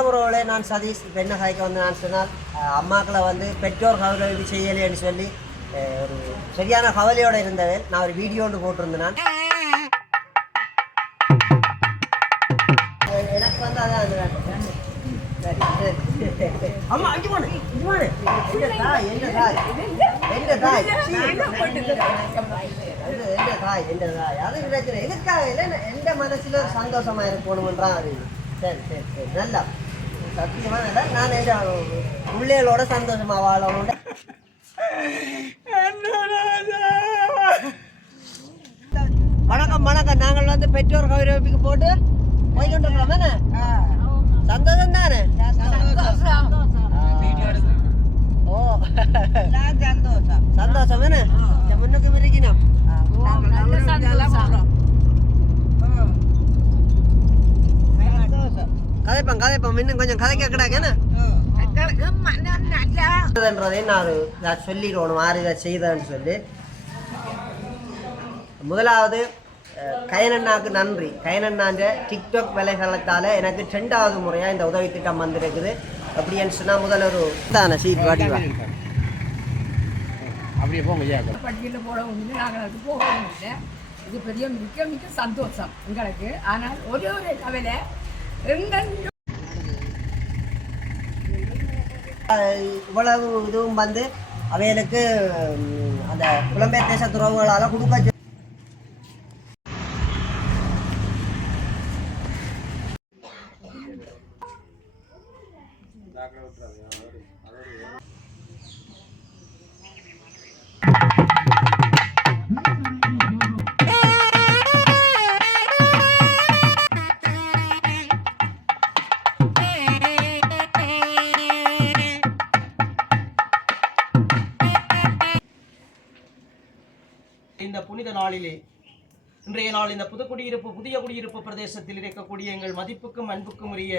வணக்கம் உறவுகளே நான் சதீஷ் பெண்ணை சாய்க்க வந்து நான் சொன்னால் அம்மாக்களை வந்து பெற்றோர் கவலை செய்யலைன்னு சொல்லி ஒரு சரியான கவலையோடு இருந்தது நான் ஒரு வீடியோ ஒன்று போட்டிருந்தேன் நான். எனக்கு வந்து அதான் அம்மா அஞ்சு போனு எந்த தாய் எந்த தாய்? எந்த தாய்? அது எந்த தாய் எந்த தாய்? அது பிரச்சனை எதுக்காக இல்லை எந்த மனசுல ஒரு சந்தோஷமா இருக்கணும்ன்றான் அது. சரி சரி சரி. நல்லா. சத்தியமா நல்லா நான் எந்த பிள்ளைகளோட சந்தோஷமா வாழணும் வணக்கம் வணக்கம். நாங்கள் வந்து பெற்றோர் கௌரவிக்கு போட்டு போய் கொண்டிருக்கிறோம் தானே? சந்தோஷம். தானே ஓ. சந்தோஷம். தானே முன்னுக்கு இருக்கணும் கதைப்பேன் கதைப்பேன் இன்னும் கொஞ்சம் கதைக்க கிடாக்கேன்னு செய்தன்றதை நான் நான் சொல்லிடுவோம் மாறி இதை செய்தேன்னு சொல்லி முதலாவது அஹ், கயனண்ணாக்கு நன்றி கயனண்ணான்ற டிக்டாக் வேலைகளத்தால் எனக்கு ரெண்டாவது முறையாக இந்த உதவி திட்டம் வந்திருக்குது அப்படின்னு சொன்னால் முதல்ல ஒரு தானே சீட் வடிவா அப்படியே போங்க ஜெயாக்கா பட்டியலில் போட முடியும் நாங்கள் அதுக்கு போகவும் இல்லை இது பெரிய மிக்க மிக்க சந்தோஷம் எங்களுக்கு ஆனால் ஒரே ஒரு கவலை எங்கள் இவ்வளவு இதுவும் வந்து அவைகளுக்கு அந்த புலம்பெயர் தேச துறவுகளால் கொடுக்க சொ- நாளிலே. இன்றைய நாள் இந்த புது குடியிருப்பு புதிய குடியிருப்பு பிரதேசத்தில் இருக்கக்கூடிய எங்கள் மதிப்புக்கும் அன்புக்கும் உரிய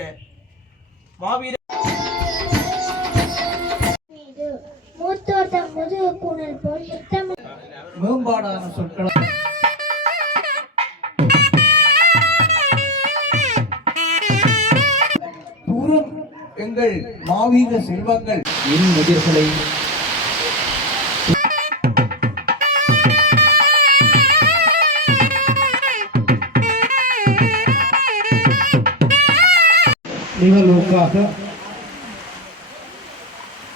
மாவீர மேம்பாடான சொற்களை தூரம் எங்கள் மாவீர செல்வங்கள். என் எதிர்களை நிகழ்வுக்காக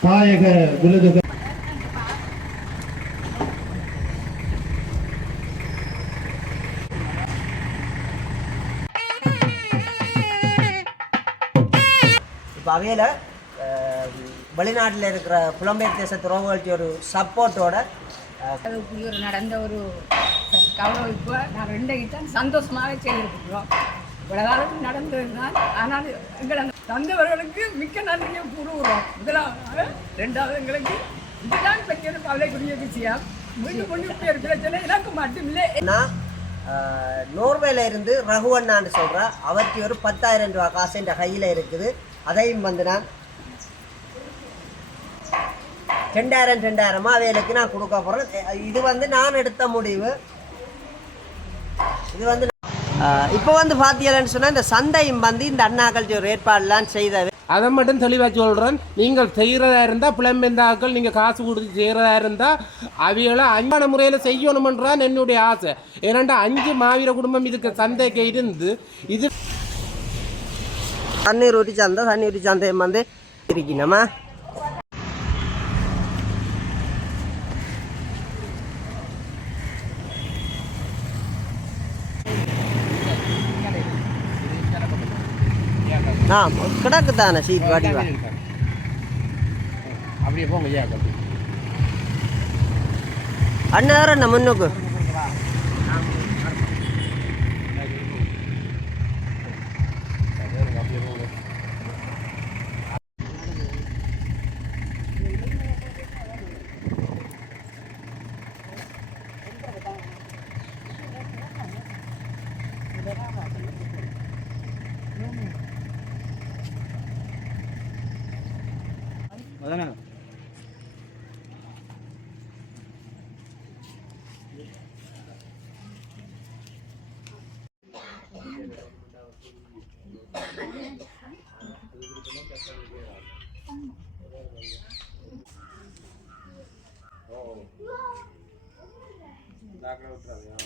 தாயக விருதுகள். இப்போ அவையில் வெளிநாட்டில் இருக்கிற புலம்பெயர் தேச துறவுகள்கிட்ட ஒரு சப்போர்ட்டோட நடந்த ஒரு கௌரவிப்பு நான் ரெண்டையும் தான் சந்தோஷமாக செய்திருக்கிறோம் இவ்வளவு காலம் நடந்தது தான் ஆனால் எங்கள் தந்தவர்களுக்கு மிக்க நன்றியை கூறுகிறோம். முதலாவது ரெண்டாவது எங்களுக்கு இதுதான் பெரிய கவலைக்குரிய விஷயம் மீண்டும் கொண்டு பேர் பிரச்சனை எனக்கு மட்டுமில்லை. நான் நோர்வேல இருந்து ரகுவண்ணான்னு சொல்கிறேன் அவருக்கு ஒரு பத்தாயிரம் ரூபா காசு என் கையில் இருக்குது. அதையும் வந்து நான் ரெண்டாயிரம் ரெண்டாயிரமா அவைகளுக்கு நான் கொடுக்க போகிறேன் இது வந்து நான் எடுத்த முடிவு. இது வந்து இப்போ வந்து பார்த்தீங்கன்னு சொன்னால் இந்த சந்தையும் வந்து இந்த அண்ணாக்கள் ஒரு ஏற்பாடுலாம் செய்தது. அதை மட்டும் தெளிவாக சொல்கிறேன் நீங்கள் செய்கிறதா இருந்தால் புலம்பெந்தாக்கள் நீங்கள் காசு கொடுத்து செய்கிறதா இருந்தால் அவைகளை அன்பான முறையில் செய்யணுமன்றான் என்னுடைய ஆசை. ஏன்னாண்டா அஞ்சு மாவீர குடும்பம் இதுக்கு சந்தைக்கு இருந்து இது தண்ணீர் ஊற்றி சந்தை தண்ணீர் ஊற்றி சந்தையும் வந்து இருக்கணுமா? ஆ கிடக்கு தானே சீட் வடிவா? அப்படியே போங்க அண்ணாரு என்ன முன்னுக்கு? otra.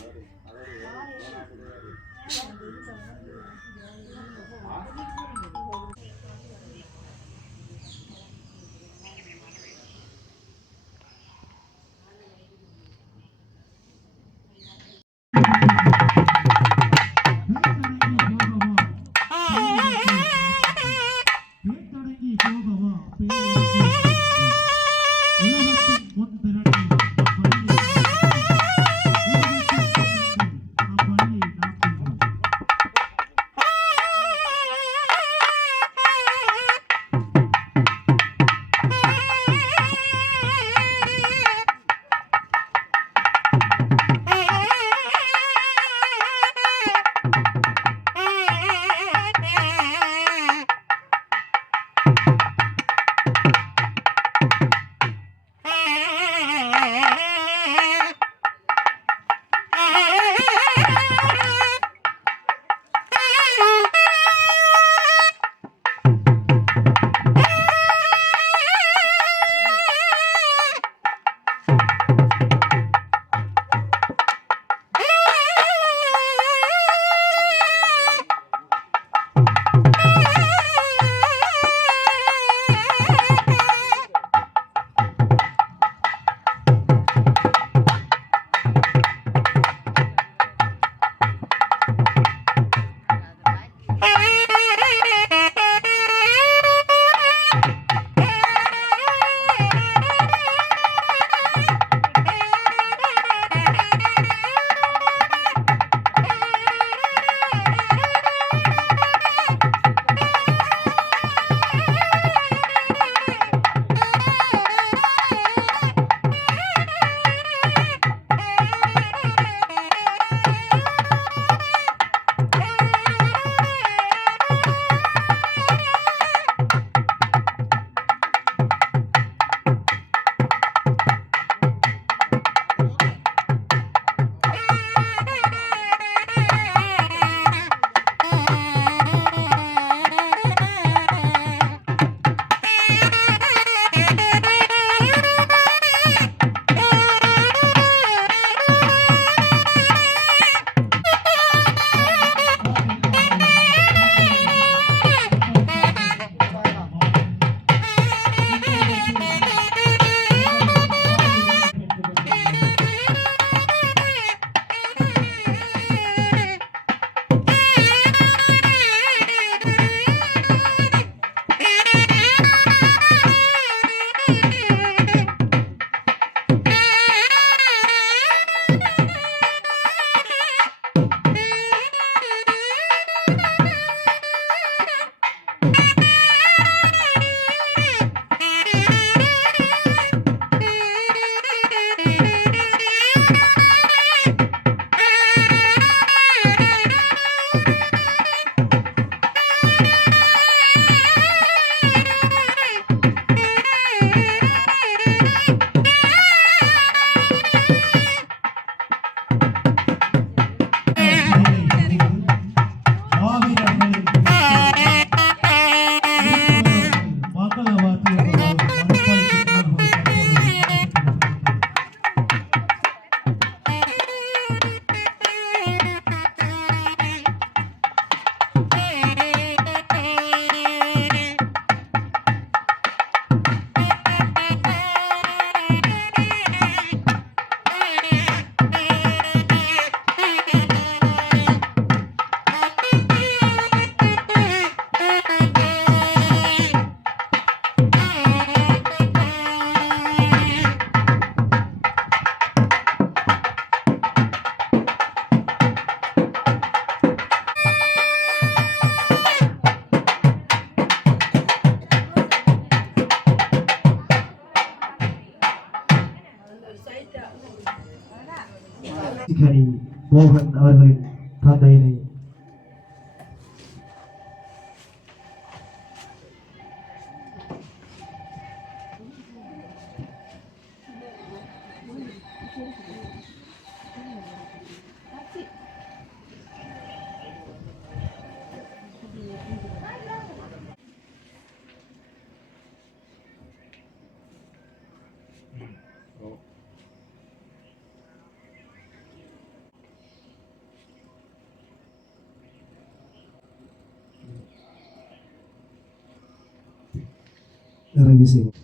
இறங்கி செய்வோம்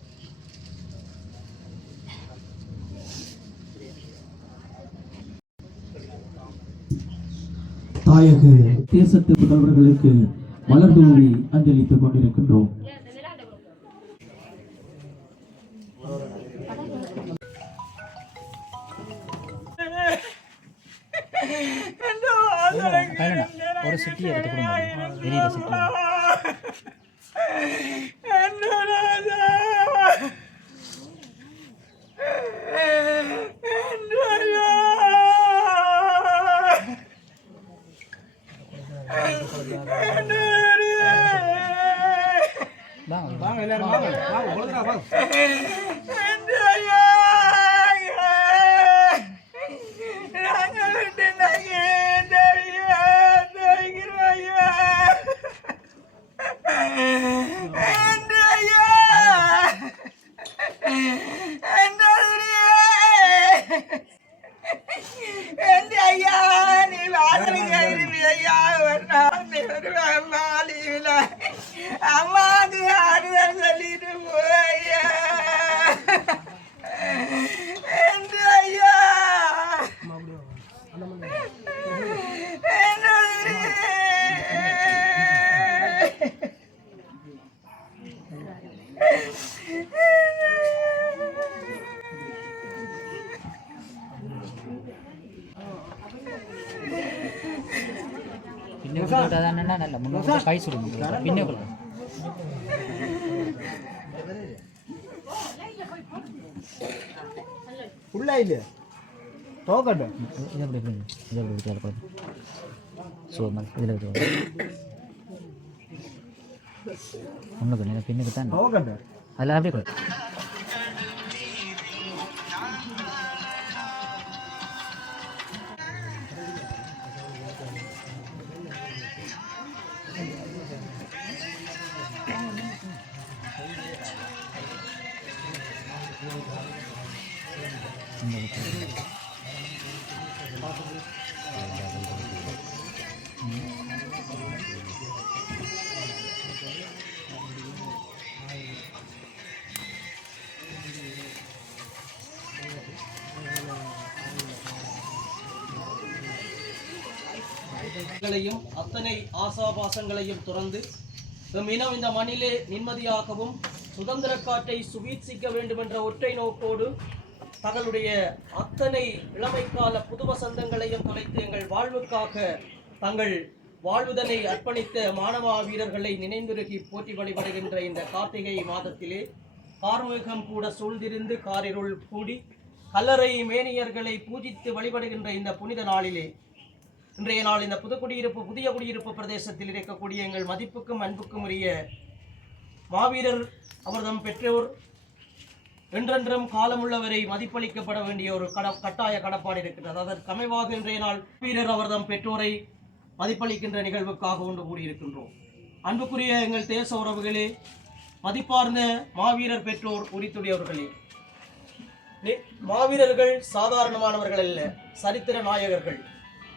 தாயக தேசத்து புதல்வர்களுக்கு மலர் தூவி அஞ்சலித்துக் கொண்டிருக்கின்றோம். ಅಲ್ಲ ಮುನ್ನೂರು ಕಾಯಿ ಸುರು ಪಿನ್ನೆ ಬಲ್ಲ உள்ள இல்ல டோக்கன் இதை அப்படி அப்படியே அத்தனை ஆசாபாசங்களையும் துறந்து நம் இனம் இந்த மண்ணிலே நிம்மதியாகவும் சுதந்திர காட்டை சுவீட்சிக்க வேண்டும் என்ற ஒற்றை நோக்கோடு தங்களுடைய அத்தனை இளமைக்கால புது வசந்தங்களையும் தொலைத்து எங்கள் வாழ்வுக்காக தங்கள் வாழ்வுதனை அர்ப்பணித்த மாணவ வீரர்களை நினைந்துருகி போற்றி வழிபடுகின்ற இந்த கார்த்திகை மாதத்திலே கார்முகம் கூட சூழ்ந்திருந்து காரிருள் கூடி கல்லறை மேனியர்களை பூஜித்து வழிபடுகின்ற இந்த புனித நாளிலே இன்றைய நாள் இந்த புது குடியிருப்பு புதிய குடியிருப்பு பிரதேசத்தில் இருக்கக்கூடிய எங்கள் மதிப்புக்கும் அன்புக்கும் உரிய மாவீரர் அவர்தம் பெற்றோர் என்றென்றும் காலமுள்ளவரை மதிப்பளிக்கப்பட வேண்டிய ஒரு கட கட்டாய கடப்பாடு இருக்கின்றது. அதற்கு அமைவாக இன்றைய நாள் வீரர் அவர்தம் பெற்றோரை மதிப்பளிக்கின்ற நிகழ்வுக்காக ஒன்று கூடியிருக்கின்றோம். அன்புக்குரிய எங்கள் தேச உறவுகளே மதிப்பார்ந்த மாவீரர் பெற்றோர் உரித்துடையவர்களே மாவீரர்கள் சாதாரணமானவர்கள் அல்ல சரித்திர நாயகர்கள்.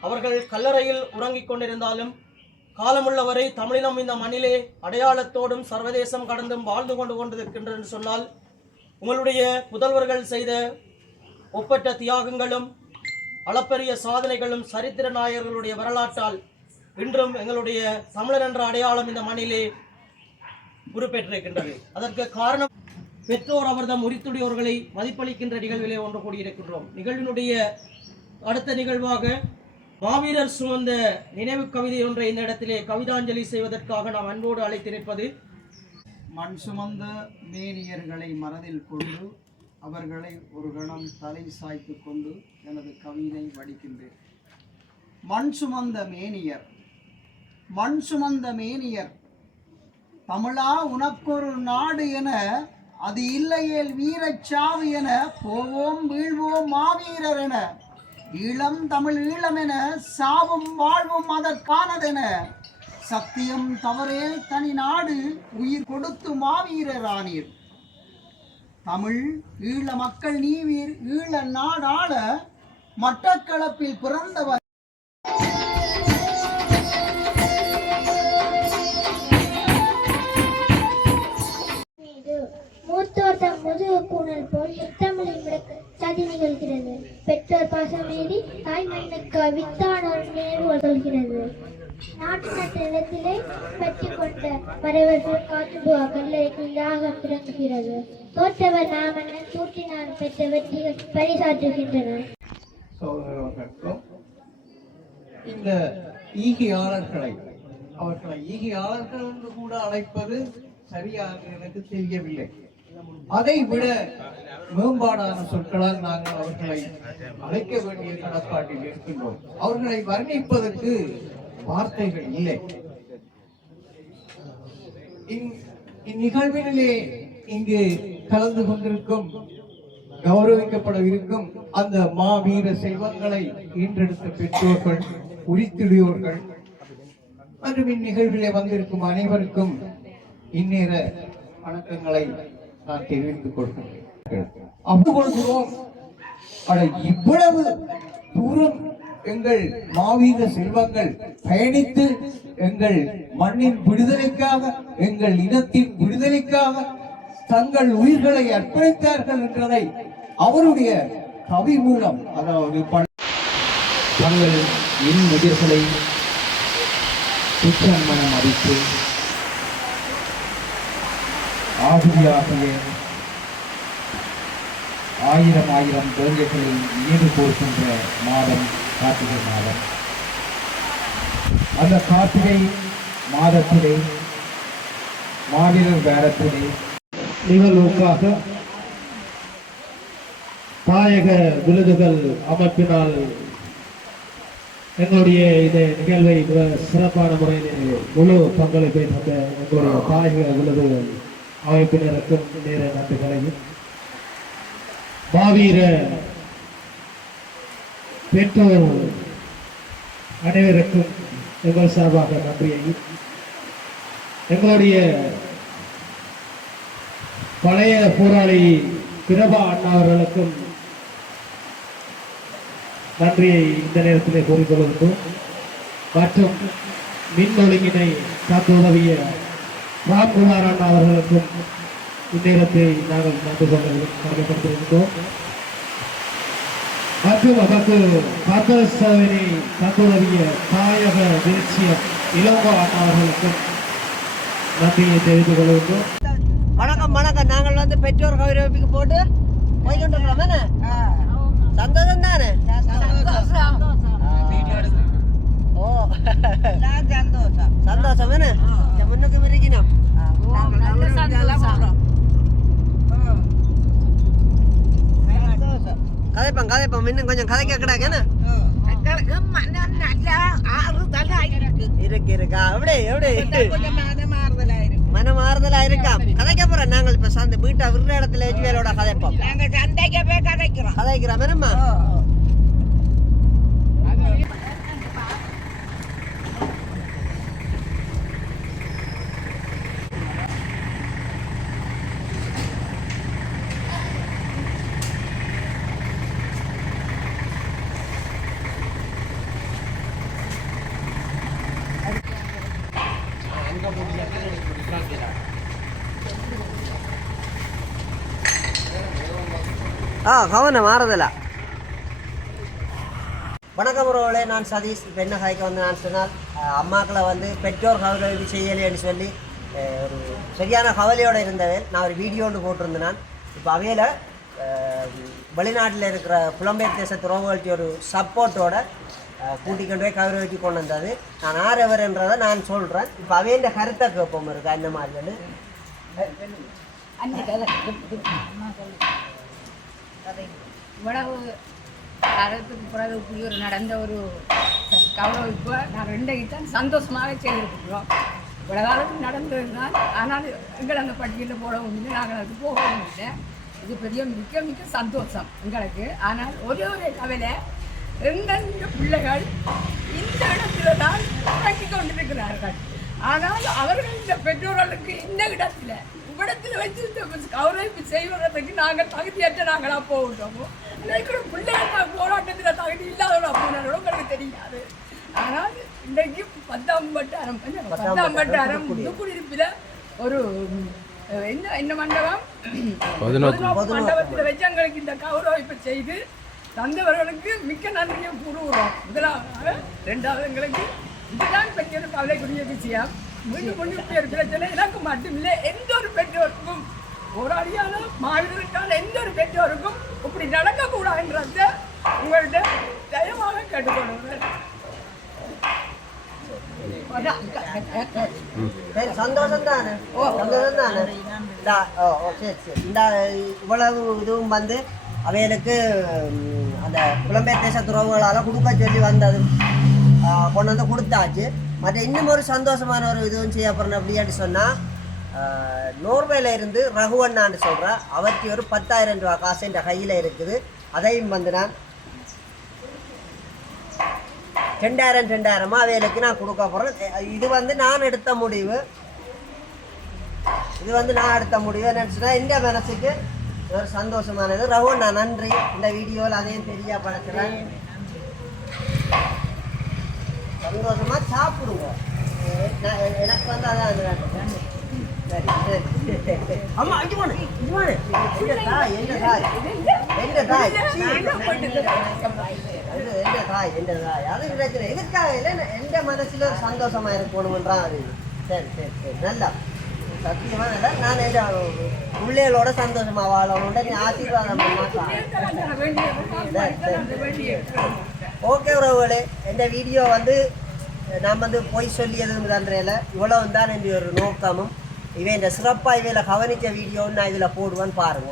அவர்கள் கல்லறையில் உறங்கிக் கொண்டிருந்தாலும் காலமுள்ளவரை தமிழினம் இந்த மண்ணிலே அடையாளத்தோடும் சர்வதேசம் கடந்தும் வாழ்ந்து கொண்டு கொண்டிருக்கின்றன சொன்னால் உங்களுடைய புதல்வர்கள் செய்த ஒப்பற்ற தியாகங்களும் அளப்பரிய சாதனைகளும் சரித்திர நாயகர்களுடைய வரலாற்றால் இன்றும் எங்களுடைய தமிழர் என்ற அடையாளம் இந்த மண்ணிலே உருப்பெற்றிருக்கின்றது. அதற்கு காரணம் பெற்றோர் அவர்தம் உரித்துடையோர்களை மதிப்பளிக்கின்ற நிகழ்விலே ஒன்று கூடியிருக்கின்றோம். நிகழ்வினுடைய அடுத்த நிகழ்வாக மாவீரர் சுமந்த நினைவு கவிதை ஒன்றை இந்த இடத்திலே கவிதாஞ்சலி செய்வதற்காக நாம் அன்போடு அழைத்திருப்பது மண் சுமந்த மேனியர்களை மனதில் கொண்டு அவர்களை ஒரு கணம் தலை சாய்த்து கொண்டு எனது கவிதை வடிக்கின்றேன். மண் சுமந்த மேனியர் மண் சுமந்த மேனியர் தமிழா உனக்கொரு நாடு என அது இல்லையேல் வீரச்சாவு என போவோம் வீழ்வோம் மாவீரர் என ஈழம் தமிழ் ஈழம் என சாவும் வாழ்வும் அதற்கானதென சத்தியம் தவறே தனி நாடு உயிர் கொடுத்து மாவீரரானீர் தமிழ் ஈழ மக்கள் நீவீர் ஈழ நாடாள மட்டக்களப்பில் பிறந்தவர். மீது முதுகு பூணல் போல் சதி நிகழ்கிறது. பெற்றோர் பாசமேறி தாய் மண்ணுக்கு வித்தான நினைவு கொள்கிறது நாட்டு நட்ட நிலத்திலே பற்றி கொண்ட பிறங்குகிறது. தோற்றவர் தூற்றினான் பெற்ற வெற்றிகள் பரிசாற்றுகின்றன இந்த ஈகையாளர்களை அவர்களை ஈகையாளர்கள் என்று கூட அழைப்பது சரியாக எனக்கு தெரியவில்லை. அதை விட மேம்பாடான சொற்களால் நாங்கள் அவர்களை அழைக்க வேண்டிய கடப்பாட்டில் இருக்கின்றோம். அவர்களை வர்ணிப்பதற்கு வார்த்தைகள் இல்லை. இந்நிகழ்வினிலே இங்கு கலந்து கொண்டிருக்கும் கௌரவிக்கப்படவிருக்கும் அந்த மாவீர செல்வங்களை ஈன்றெடுத்த பெற்றோர்கள் உரித்திடுவோர்கள் மற்றும் இந்நிகழ்விலே வந்திருக்கும் அனைவருக்கும் இந்நேர வணக்கங்களை நான் தெரிவித்துக் கொள்கிறேன். அப்படி கொள்கிறோம் இவ்வளவு தூரம் எங்கள் மாவீர செல்வங்கள் பயணித்து எங்கள் மண்ணின் விடுதலைக்காக எங்கள் இனத்தின் விடுதலைக்காக தங்கள் உயிர்களை அர்ப்பணித்தார்கள் என்றதை அவருடைய கவி மூலம் அதாவது தங்கள் என் முதிர்களை துச்சன்மனம் அடித்து ஆகுதியாகிய ஆயிரம் ஆயிரம் குழந்தைகளை ஈடு போர்க்கின்ற மாதம் கார்த்திகை மாதம். அந்த கார்த்திகை மாதத்திலே மாவீரர் பேரத்திலே நிகழ்வுக்காக தாயக விருதுகள் அமைப்பினால் எங்களுடைய இந்த நிகழ்வை மிக சிறப்பான முறையில் முழு பங்களிப்பை தந்த எங்களுடைய தாயக விருதுகள் அமைப்பினருக்கும் நேர நன்றிகளையும் மாவீர பெற்றோர் அனைவருக்கும் எங்கள் சார்பாக நன்றியையும் எங்களுடைய பழைய போராளி பிரபா அண்ணா அவர்களுக்கும் நன்றியை இந்த நேரத்திலே கூறிக்கொள்வதற்கும் மற்றும் மின் ஒழுங்கினை காத்து உதவிய ராம்குமார் அண்ணா அவர்களுக்கும் இந்நேரத்தை நாங்கள் நன்றி கொள்ள கடமைப்பட்டிருக்கின்றோம் காத்தல் சேவையை காத்து உதவிய தாயக தேசிய இளங்கோ அவர்களுக்கும் நன்றியை தெரிவித்துக் கொள்கின்றோம். வணக்கம் வணக்கம். நாங்கள் வந்து பெற்றோர் கௌரவிப்புக்கு போட்டு என்ன சந்தோஷம் தானே? ஓ. சந்தோஷம். என்ன இந்த முன்னுக்கு விரிக்கணும் கதைப்போம் கதைப்போம் இன்னும் கொஞ்சம் கதைக்க கிடாக்க என்ன இருக்கு இருக்கா எப்படி எப்படி மனமாறுதலா இருக்கா கதைக்க போறோம் நாங்கள் இப்ப சந்த வீட்டை விடுற இடத்துல வச்சு வேலோட கதைப்போம் கதைக்கிறோம் என்னம்மா கவனம் மாறுதல வணக்கம் உறவுகளே நான் சதீஷ் என்ன கதைக்கு வந்து நான் சொன்னால் அம்மாக்களை வந்து பெற்றோர் கௌரவி செய்யலைன்னு சொல்லி ஒரு சரியான கவலையோடு இருந்தவன் நான் ஒரு வீடியோ ஒன்று போட்டிருந்தேன் நான் இப்போ அவையில் வெளிநாட்டில் இருக்கிற புலம்பெயர் தேச துறவுகள்கிட்ட ஒரு சப்போர்ட்டோட கூட்டிக் கொண்டு போய் கௌரவிச்சு கொண்டு வந்தது நான் ஆர் எவர்ன்றதை நான் சொல்கிறேன் இப்போ அவையின் கருத்தை கேட்போம் இருக்கா இந்த மாதிரின்னு கதை. இவ்வளவு காலத்துக்கு பிறகு இப்படி ஒரு நடந்த ஒரு கௌரவிப்பு நான் ரெண்டைக்கு தான் சந்தோஷமாக செய்திருக்கிறோம். இவ்வளோ காலத்துக்கு நடந்தது தான். ஆனால் எங்களை அந்த பட்டியலில் போடவும் இல்லை நாங்கள் அதுக்கு போகவும் இல்லை. இது பெரிய மிக்க மிக்க சந்தோஷம் எங்களுக்கு. ஆனால் ஒரே ஒரு கவலை எங்கள் பிள்ளைகள் இந்த இடத்துல தான் உறங்கி கொண்டிருக்கிறார்கள். ஆனால் அவர்கள் இந்த பெற்றோர்களுக்கு இந்த இடத்துல இவ்விடத்தில் வச்சு இந்த கௌரவிப்பு செய்வதற்கு நாங்கள் தகுதியற்ற நாங்களாக போகட்டோமோ இன்னைக்கு பிள்ளைகள் போராட்டத்தில் தகுதி இல்லாதவளா போனாலும் உங்களுக்கு தெரியாது. ஆனால் இன்றைக்கு பத்தாம் வட்டாரம் பத்தாம் வட்டாரம் புதுக்குடியிருப்பில் ஒரு என்ன என்ன மண்டபம்? மண்டபத்தில் வச்சு எங்களுக்கு இந்த கௌரவிப்பு செய்து தந்தவர்களுக்கு மிக்க நன்றியை கூறுகிறோம். முதலாவது ரெண்டாவது எங்களுக்கு இதுதான் பெரிய கவலைக்குரிய விஷயம். மீண்டும் முன்னூறு பிரச்சனை எனக்கு மட்டுமில்லை. எந்த ஒரு பெற்றோருக்கும் போராடியான மாவீரருக்கான எந்த ஒரு பெற்றோருக்கும் இப்படி நடக்கக்கூடாதுன்றத உங்கள்கிட்ட தயமாக கேட்டுக்கொள்கிறேன் சந்தோஷம் தானே சந்தோஷம் தானே இந்த ஓ ஓ சரி சரி. இந்த இவ்வளவு இதுவும் வந்து அவைகளுக்கு அந்த புலம்பெயர் தேச துறவுகளால் கொடுக்க சொல்லி வந்தது. கொண்டு வந்து கொடுத்தாச்சு. மற்ற இன்னும் ஒரு சந்தோஷமான ஒரு இதுவும் செய்ய போகிறேன் அப்படின்னு சொன்னால் நோர்வேல இருந்து ரகுவண்ணான்னு சொல்கிறா அவருக்கு ஒரு பத்தாயிரம் ரூபா காசு என் கையில் இருக்குது. அதையும் வந்து நான் ரெண்டாயிரம் ரெண்டாயிரமா அவைகளுக்கு நான் கொடுக்க போகிறேன் இது வந்து நான் எடுத்த முடிவு. இது வந்து நான் எடுத்த முடிவு. நினச்சுன்னா இந்த மனசுக்கு ஒரு சந்தோஷமானது. ரகுவண்ணா நன்றி. இந்த வீடியோவில் அதையும் தெரிய படைக்கிறேன். சந்தோஷமா சாப்பிடுங்க எ- நான் எ- எனக்கு வந்து அதான் அது வேணும். சரி சரி அம்மா இங்க போனு எங்க தாய் எங்க தாய்? எங்க தாய்? சீ. அது தாய் தாய்? பிரச்சனை எதுக்காக? இல்லை எந்த மனசுல சந்தோஷமா இருக்கணும்ன்றான் அது. சரி சரி சரி. நல்லா. சத்தியமா நல்லா. நான் எந்த பிள்ளைகளோட சந்தோஷமா வாழணும்ன்ற நீ ஆசீர்வாதம் ஓகே உறவுகளே இந்த வீடியோ வந்து நான் வந்து பொய் சொல்லியதும் தன்றையில் இவ்வளவு தான் என்னுடைய ஒரு நோக்கமும் இவன் இந்த சிறப்பாக இவையில் கவனித்த வீடியோன்னு நான் இதில் போடுவேன்னு பாருங்க.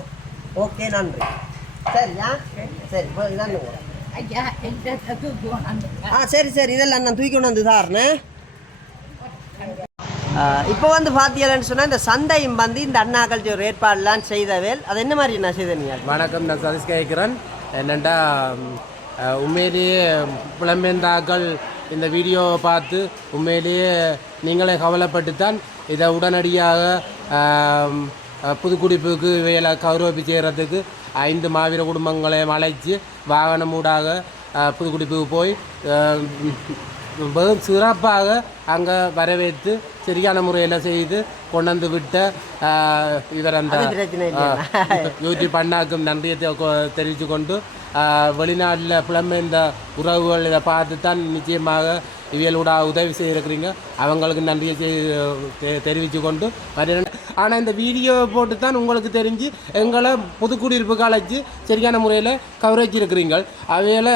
ஓகே நன்றி. சரியா? சரி இதான் ஆ சரி சரி இதெல்லாம் நான் தூக்கி கொண்டு வந்து தாருண்ணே இப்போ வந்து பார்த்தீங்கன்னு சொன்னால் இந்த சந்தையும் வந்து இந்த அண்ணா கல்ச்சர் ஏற்பாடுலாம் செய்தவேல். அது என்ன மாதிரி நான் செய்த நீ வணக்கம் நான் சதீஷ் கேட்குறேன் என்னென்னா உண்மையிலேயே புலம்பெயர்ந்தாக்கள் இந்த வீடியோவை பார்த்து உண்மையிலேயே நீங்களே கவலைப்பட்டுத்தான் இதை உடனடியாக புதுக்குடிப்புக்கு இவைகளை கௌரவிப்பு செய்கிறதுக்கு ஐந்து மாவீர குடும்பங்களை அழைச்சி வாகனம் ஊடாக புதுக்குடிப்புக்கு போய் வெறும் சிறப்பாக அங்கே வரவேற்று சரியான முறையில் செய்து கொண்டாந்து விட்ட இவர் அந்த யூடியூப் அண்ணாக்கும் நன்றியை தெரிவித்து கொண்டு வெளிநாட்டில் புலம்பெயர்ந்த உறவுகள் இதை பார்த்து தான் நிச்சயமாக இவியலோட உதவி செய்திருக்கிறீங்க. அவங்களுக்கு நன்றியை செய் தெரிவித்து கொண்டு ஆனால் இந்த வீடியோவை போட்டு தான் உங்களுக்கு தெரிஞ்சு எங்களை புதுக்குடியிருப்பு அழைச்சி சரியான முறையில் கவரேஜ் இருக்கிறீங்க அவையில்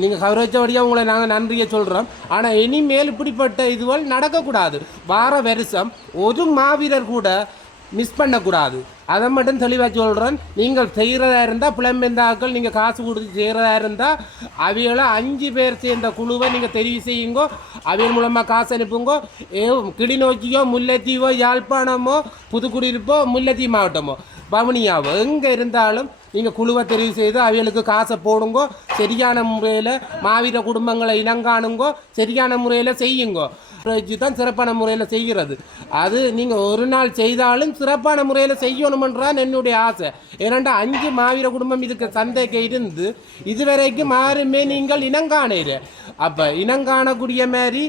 நீங்கள் கவரேஜபடியாக உங்களை நாங்கள் நன்றியை சொல்கிறோம் ஆனால் இனிமேல் இப்படிப்பட்ட இதுவள் நடக்கக்கூடாது. வார வருஷம் ஒரு மாவீரர் கூட மிஸ் பண்ணக்கூடாது. அதை மட்டும் தெளிவாக சொல்கிறேன் நீங்கள் செய்கிறதா இருந்தால் புலம்பெந்தாக்கள் நீங்கள் காசு கொடுத்து செய்கிறதா இருந்தால் அவைகளை அஞ்சு பேர் சேர்ந்த குழுவை நீங்கள் தெரிவு செய்யுங்கோ. அவைகள் மூலமாக காசு அனுப்புங்கோ. ஏ கிளிநோக்கியோ முல்லைத்தீவோ யாழ்ப்பாணமோ புதுக்குடியிருப்போ முல்லைத்தீ மாவட்டமோ. பவனியாவோ எங்கே இருந்தாலும் நீங்கள் குழுவை தெரிவு செய்து அவைகளுக்கு காசை போடுங்கோ. சரியான முறையில் மாவீர குடும்பங்களை இனங்காணுங்கோ சரியான முறையில் செய்யுங்கோ. வச்சு தான் சிறப்பான முறையில் செய்கிறது. அது நீங்கள் ஒரு நாள் செய்தாலும் சிறப்பான முறையில் செய்யணுமன்றான் என்னுடைய ஆசை. ஏனென்றால் அஞ்சு மாவீர குடும்பம் இதுக்கு சந்தைக்கு இருந்து இதுவரைக்கும் யாருமே நீங்கள் இனங்காணீர் அப்போ இனங்காணக்கூடிய மாதிரி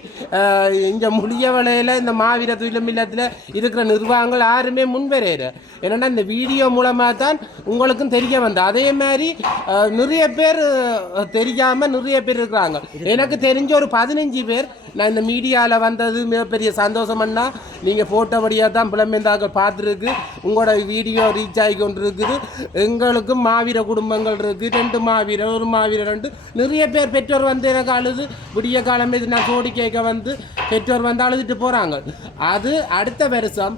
இந்த முடிய வலையில் இந்த மாவீர துயிலும் இல்லத்தில் இருக்கிற நிர்வாகங்கள் யாருமே முன்வரையிற ஏன்னா இந்த வீடியோ மூலமாக தான் உங்களுக்கும் தெரிய வந்த அதே மாதிரி நிறைய பேர் தெரியாமல் நிறைய பேர் இருக்கிறாங்க. எனக்கு தெரிஞ்ச ஒரு பதினஞ்சு பேர் நான் இந்த மீடியாவில் வந்தது மிகப்பெரிய சந்தோஷம்னா நீங்கள் போட்டபடியாக தான் புலம்பெயர்ந்தாக்கள் பார்த்துருக்கு. உங்களோட வீடியோ ரீச் ஆகி கொண்டு இருக்குது எங்களுக்கும் மாவீர குடும்பங்கள் இருக்குது ரெண்டு மாவீரர் ஒரு மாவீரர் ரெண்டு. நிறைய பேர் பெற்றோர் வந்து எனக்கு அழுது. விடிய காலம் இது நான் சோடி கேட்க வந்து பெற்றோர் வந்து அழுதுட்டு போகிறாங்க அது அடுத்த வருஷம்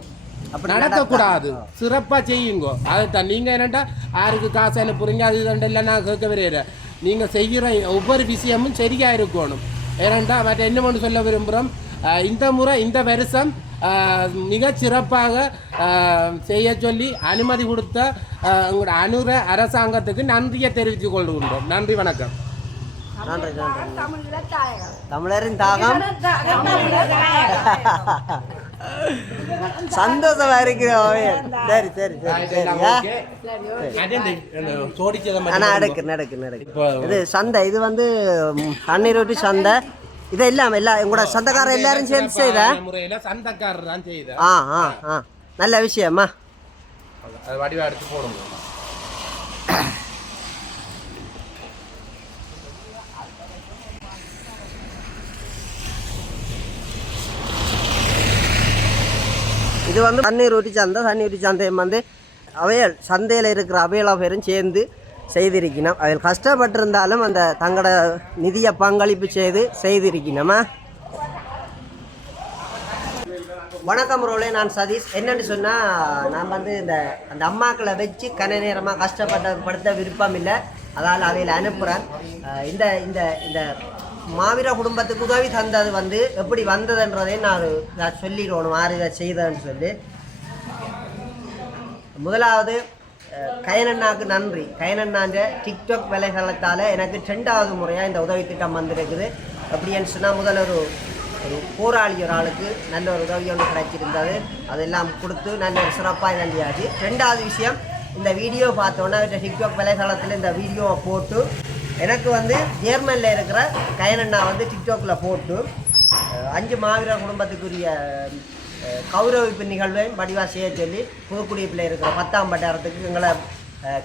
நடக்கக்கூடாது. சிறப்பாக செய்யுங்க. அதைத்தான் நீங்கள் என்னட்டா யாருக்கு காசு அனுப்புறீங்க? அது இதெல்லாம் நான் கேட்க வரையிறேன் நீங்கள் செய்கிற ஒவ்வொரு விஷயமும் சரியாக இருக்கணும். ஏனெண்டா மற்ற என்ன ஒன்று சொல்ல விரும்புகிறோம் இந்த முறை இந்த வருஷம் மிகச் சிறப்பாக செய்ய சொல்லி அனுமதி கொடுத்த அஹ், உங்களோட அனுர அரசாங்கத்துக்கு நன்றியை தெரிவித்துக் கொள்கின்றோம். நன்றி வணக்கம். நன்றி நன்றி. தமிழரின் தாகம். சந்தோஷமா இருக்கிறோம் சரி சரி சரி நடக்கு நடக்கு நடக்கு. இது சந்தை இது வந்து ஊற்றி சந்தை. இது எல்லாம் எல்லா எங்களோட சொந்தக்காரர் எல்லாரும் சேர்ந்து செய்த முறையில் சந்தக்காரர் தான் செய்த ஆ ஆ ஆ நல்ல விஷயம்மா அது வடிவா எடுத்து போடுங்க இது வந்து தண்ணீர் ஊற்றி சந்தை தண்ணீர் ஊற்றி சந்தையும் வந்து அவையல் சந்தையில் இருக்கிற அவையலா பேரும் சேர்ந்து செய்திருக்கணும். அதில் கஷ்டப்பட்டிருந்தாலும் அந்த தங்களோட நிதியை பங்களிப்பு செய்து செய்திருக்கணுமா? வணக்கம் ரோலே நான் சதீஷ். என்னன்னு சொன்னால் நான் வந்து இந்த அந்த அம்மாக்களை வச்சு கன நேரமாக கஷ்டப்பட்ட படுத்த விருப்பம் இல்லை. அதால் அவையில் அனுப்புகிறேன் இந்த இந்த இந்த மாவீர குடும்பத்துக்கு உதவி தந்தது வந்து எப்படி வந்ததுன்றதையும் நான் நான் சொல்லிடணும் யார் இதை செய்தேன்னு சொல்லி. முதலாவது கயனண்ணாவுக்கு நன்றி. கயனண்ணான்ற டிக்டாக் வேலைகளத்தால் எனக்கு ரெண்டாவது முறையாக இந்த உதவி திட்டம் வந்திருக்குது. அப்படின்னு சொன்னால் முதல் ஒரு ஒரு போராளி ஒரு ஆளுக்கு நல்ல ஒரு உதவி ஒன்று கிடைச்சிருந்தது. அதெல்லாம் கொடுத்து நல்ல ஒரு சிறப்பாக நன்றியாச்சு ரெண்டாவது விஷயம் இந்த வீடியோ பார்த்தோன்னா டிக்டாக் வேலைகளத்தில் இந்த வீடியோவை போட்டு எனக்கு வந்து ஜேர்மனில் இருக்கிற கயனண்ணா வந்து டிக்டாக்கில் போட்டு அஞ்சு மாவீரர் குடும்பத்துக்குரிய கௌரவிப்பு நிகழ்வையும் வடிவாக செய்ய சொல்லி புதுக்குடியிருப்பில் இருக்கிற பத்தாம் பட்டாரத்துக்கு எங்களை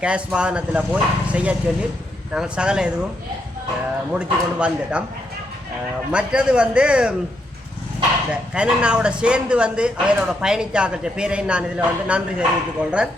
கேஷ் வாகனத்தில் போய் செய்ய சொல்லி நாங்கள் சகல எதுவும் முடித்து கொண்டு வந்துட்டோம். மற்றது வந்து இந்த கனண்ணாவோட சேர்ந்து வந்து அவரோட பயணித்தாக்கிற பேரையும் நான் இதில் வந்து நன்றி தெரிவித்துக் கொள்கிறேன்